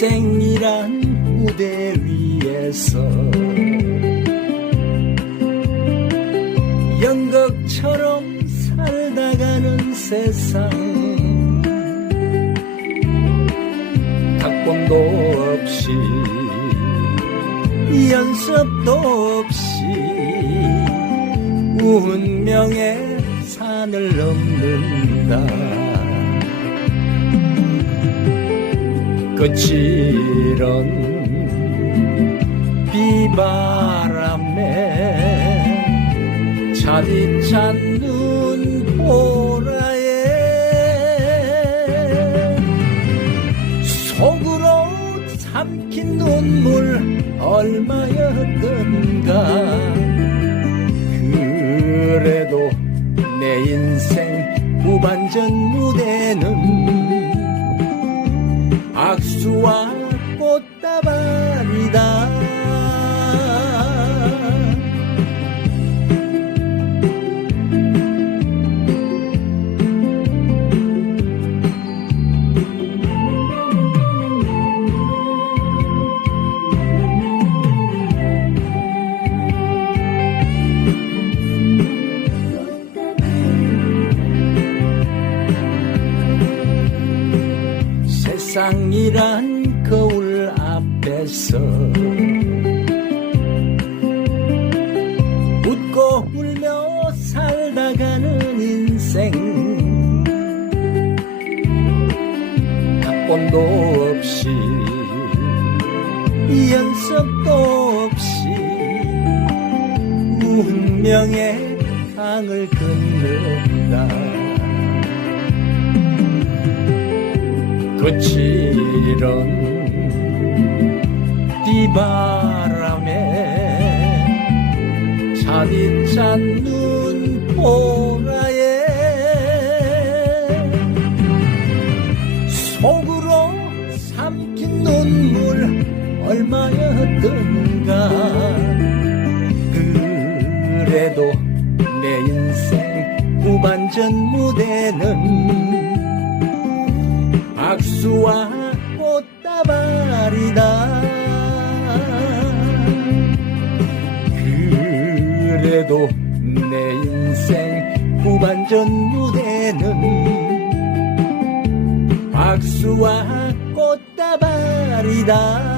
세상이란 무대 위에서 연극처럼 살다가는 세상 각본도 없이 연습도 없이 운명의 산을 넘는다 거칠은 비바람에 차디찬 눈보라에 속으로 삼킨 눈물 얼마였던가. 그래도 내 인생 후반전 악수 세상이란 거울 앞에서 웃고 울며 살다가는 인생. 각본도 없이 연습도 없이 운명의 강을 건넌다 거칠은 비바람에 차디찬 눈보라에 속으로 삼킨 눈물 얼마였던가. 그래도 내 인생 후반전 무대는 악수와 꽃다발이다. 그래도 내 인생 후반전 무대는 악수와 꽃다발이다